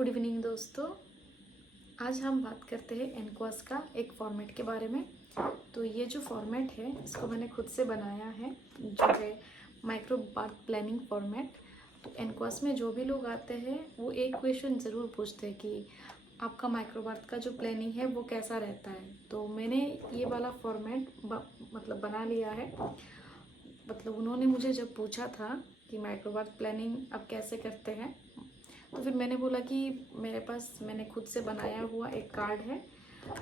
Good evening दोस्तों। आज हम बात करते हैं एनक्वास का एक फॉर्मेट के बारे में। तो ये जो फॉर्मेट है इसको मैंने खुद से बनाया है, जो है माइक्रो बर्थ प्लानिंग फॉर्मेट। तो एनक्वास में जो भी लोग आते हैं वो एक क्वेश्चन ज़रूर पूछते हैं कि आपका माइक्रो बर्थ का जो प्लानिंग है वो कैसा रहता है। तो मैंने ये वाला फॉर्मेट मतलब बना लिया है। मतलब उन्होंने मुझे जब पूछा था कि माइक्रो बर्थ प्लानिंग आप कैसे करते हैं, तो फिर मैंने बोला कि मेरे पास मैंने खुद से बनाया हुआ एक कार्ड है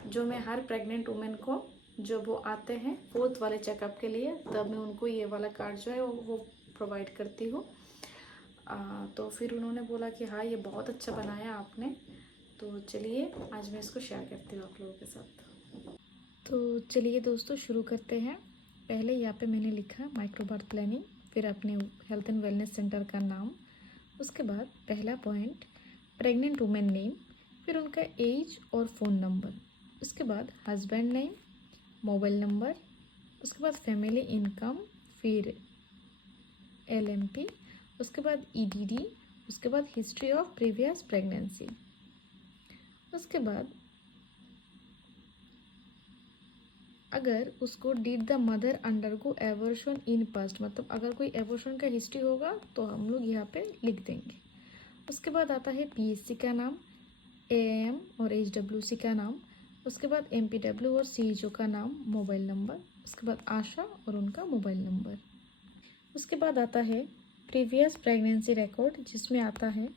जो मैं हर प्रेग्नेंट वुमेन को, जब वो आते हैं 4th वाले चेकअप के लिए, तब मैं उनको ये वाला कार्ड जो है वो प्रोवाइड करती हूँ। तो फिर उन्होंने बोला कि हाँ, ये बहुत अच्छा बनाया आपने। तो चलिए आज मैं इसको शेयर करती हूँ आप लोगों के साथ। तो चलिए दोस्तों शुरू करते हैं। पहले यहाँ पे मैंने लिखा माइक्रो बर्थ प्लानिंग, फिर अपने हेल्थ एंड वेलनेस सेंटर का नाम, उसके बाद पहला पॉइंट प्रेग्नेंट वुमेन नेम, फिर उनका एज और फ़ोन नंबर, उसके बाद हस्बैंड नेम, मोबाइल नंबर, उसके बाद फैमिली इनकम, फिर एलएमपी, उसके बाद ईडीडी, उसके बाद हिस्ट्री ऑफ प्रीवियस प्रेगनेंसी। उसके बाद अगर उसको did the mother undergo aversion in past, मतलब अगर कोई एवर्शन का हिस्ट्री होगा तो हम लोग यहाँ पे लिख देंगे। उसके बाद आता है पीएससी का नाम, एएम और एचडब्ल्यूसी का नाम, उसके बाद एमपीडब्ल्यू और सीएचओ का नाम, मोबाइल नंबर, उसके बाद आशा और उनका मोबाइल नंबर। उसके बाद आता है प्रीवियस प्रेगनेंसी रिकॉर्ड, जिसमें आता है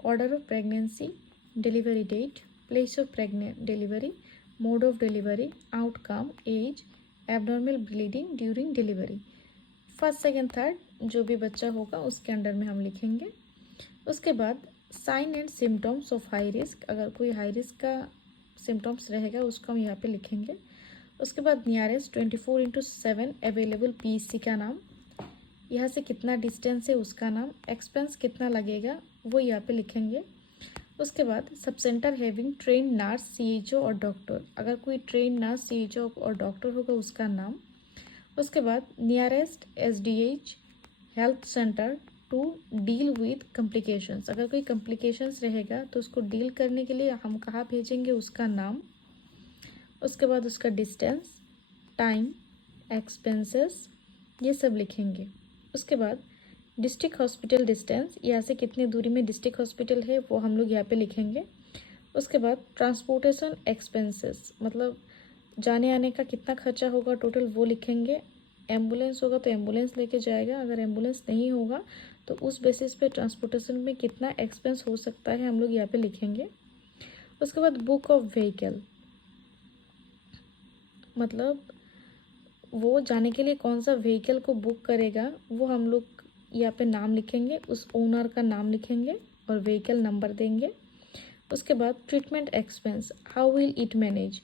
order of pregnancy, delivery date, place of delivery, mode of delivery, outcome, age, abnormal bleeding during delivery, first second third जो भी बच्चा होगा उसके अंडर में हम लिखेंगे। उसके बाद sign and symptoms of high risk, अगर कोई हाई रिस्क का सिम्टम्स रहेगा उसको हम यहाँ पे लिखेंगे। उसके बाद नियरेस्ट 24/7 अवेलेबल पीएससी का नाम, यहाँ से कितना डिस्टेंस है उसका नाम, एक्सपेंस कितना लगेगा वो यहाँ पे लिखेंगे। उसके बाद sub centre having train nurse, CHO और डॉक्टर, अगर कोई ट्रेन नर्स, सीएचओ और डॉक्टर होगा उसका नाम। उसके बाद nearest SDH health centre to deal with complications, अगर कोई कॉम्प्लिकेशंस रहेगा तो उसको डील करने के लिए हम कहाँ भेजेंगे उसका नाम। उसके बाद उसका डिस्टेंस, टाइम, एक्सपेंसेस, ये सब लिखेंगे। उसके बाद डिस्ट्रिक्ट हॉस्पिटल डिस्टेंस, यहाँ से कितनी दूरी में डिस्ट्रिक्ट हॉस्पिटल है वो हम लोग यहाँ पे लिखेंगे। उसके बाद ट्रांसपोर्टेशन एक्सपेंसेस, मतलब जाने आने का कितना खर्चा होगा टोटल वो लिखेंगे। एम्बुलेंस होगा तो एम्बुलेंस लेके जाएगा, अगर एम्बुलेंस नहीं होगा तो उस बेसिस पे ट्रांसपोर्टेशन में कितना एक्सपेंस हो सकता है हम लोग यहाँ पे लिखेंगे। उसके बाद बुक ऑफ व्हीकल, मतलब वो जाने के लिए कौन सा व्हीकल को बुक करेगा वो हम लोग यहाँ पे नाम लिखेंगे, उस ओनर का नाम लिखेंगे और व्हीकल नंबर देंगे। उसके बाद treatment expense, how will it manage,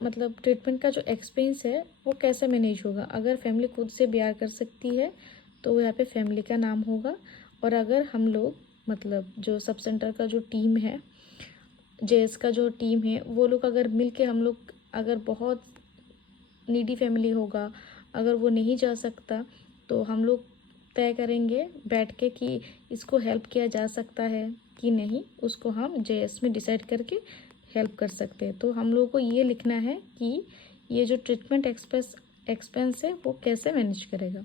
मतलब ट्रीटमेंट का जो एक्सपेंस है वो कैसे मैनेज होगा। अगर फैमिली खुद से बेयर कर सकती है तो यहाँ पे फैमिली का नाम होगा, और अगर हम लोग मतलब जो सब सेंटर का जो टीम है, जेएस का जो टीम है, वो लोग अगर मिल के हम लोग, अगर बहुत नीडी फैमिली होगा, अगर वो नहीं जा सकता तो हम लोग तय करेंगे बैठ के कि इसको हेल्प किया जा सकता है कि नहीं, उसको हम जेएस में डिसाइड करके हेल्प कर सकते हैं। तो हम लोगों को ये लिखना है कि ये जो ट्रीटमेंट एक्सपेंस है वो कैसे मैनेज करेगा।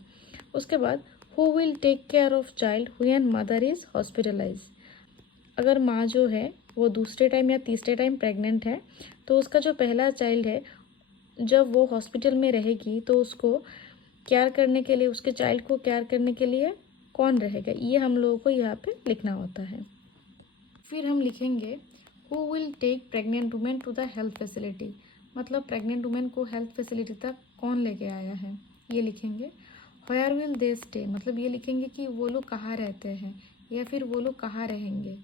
उसके बाद who will take care of child when mother is hospitalize, अगर माँ जो है वो दूसरे टाइम या तीसरे टाइम प्रेग्नेंट है तो उसका जो पहला चाइल्ड है जब वो हॉस्पिटल में रहेगी तो उसको केयर करने के लिए, उसके चाइल्ड को केयर करने के लिए कौन रहेगा, ये हम लोगों को यहाँ पे लिखना होता है। फिर हम लिखेंगे who will take pregnant women to the health facility, मतलब प्रेग्नेंट वुमेन को हेल्थ फैसिलिटी तक कौन लेके आया है, ये लिखेंगे। व्हेयर विल दे स्टे, मतलब ये लिखेंगे कि वो लोग कहाँ रहते हैं या फिर वो लोग कहाँ रहेंगे।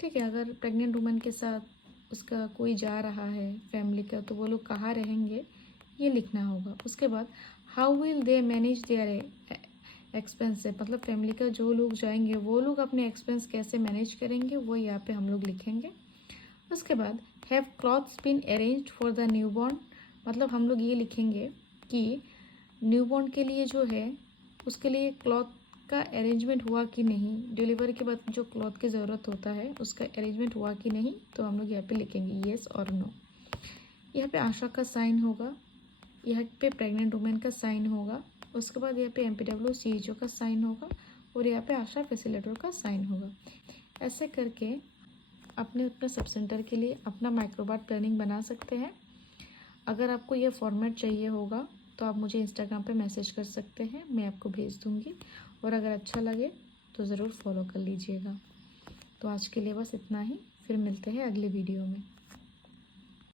ठीक है, अगर प्रेग्नेंट वुमेन के साथ उसका कोई जा रहा है फैमिली का तो वो लोग कहाँ रहेंगे ये लिखना होगा। उसके बाद how will they manage there expenses, मतलब फैमिली का जो लोग जाएंगे वो लोग अपने एक्सपेंस कैसे मैनेज करेंगे वो यहाँ पे हम लोग लिखेंगे। उसके बाद have clothes been arranged for the newborn, मतलब हम लोग ये लिखेंगे कि न्यूबॉर्न के लिए जो है उसके लिए क्लॉथ का अरेंजमेंट हुआ कि नहीं, डिलीवरी के बाद जो क्लॉथ की ज़रूरत होता है उसका अरेंजमेंट हुआ कि नहीं, तो हम लोग यहाँ पे लिखेंगे येस और नो। यहाँ पे आशा का साइन होगा, यहाँ पे प्रेग्नेंट वुमेन का साइन होगा, उसके बाद यहाँ पे MPW CHO का साइन होगा और यहाँ पे आशा फैसिलिटेटर का साइन होगा। ऐसे करके अपने अपने सब सेंटर के लिए अपना माइक्रोबाट प्लानिंग बना सकते हैं। अगर आपको ये फॉर्मेट चाहिए होगा तो आप मुझे इंस्टाग्राम पे मैसेज कर सकते हैं, मैं आपको भेज दूँगी। और अगर अच्छा लगे तो ज़रूर फॉलो कर लीजिएगा। तो आज के लिए बस इतना ही, फिर मिलते हैं अगले वीडियो में।